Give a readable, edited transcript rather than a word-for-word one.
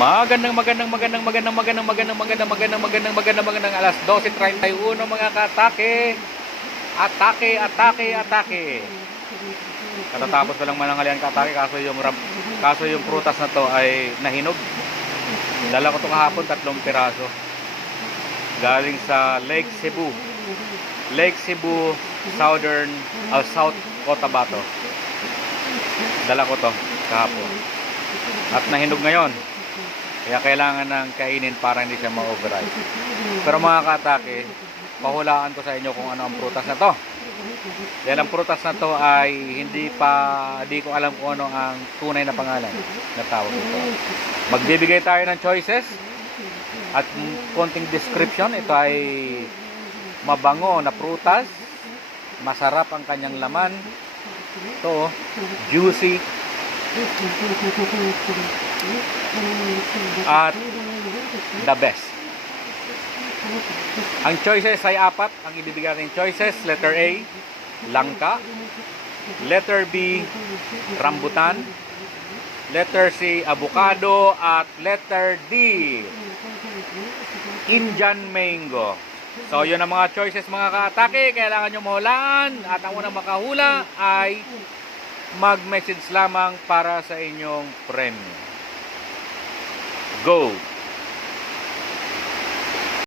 Magandang alas 12:31 mga katake. Atake. Katatapos ko lang mananghalian katake, kaso yung prutas na to ay nahinog. Dala ko to kahapon 3 piraso. Galing sa Lake Cebu, South Cotabato. Dala ko to kahapon. At nahinog ngayon. Kaya kailangan ng kainin para hindi siya ma-overripe. Pero mga katake, pahulaan ko sa inyo kung ano ang prutas na to. Dahil ang prutas na to ay hindi ko alam kung ano ang tunay na pangalan na tawag ito. Magbibigay tayo ng choices at konting description. Ito ay mabango na prutas. Masarap ang kanyang laman. Ito, juicy. At the best. Ang choices ay 4. Ang ibibigay natin choices: letter A, langka; letter B, rambutan; letter C, avocado; at letter D, Indian mango. So yun ang mga choices mga kaatake. Kailangan nyo mahulaan. At ang unang makahula ay mag-message lamang para sa inyong premyo. Go!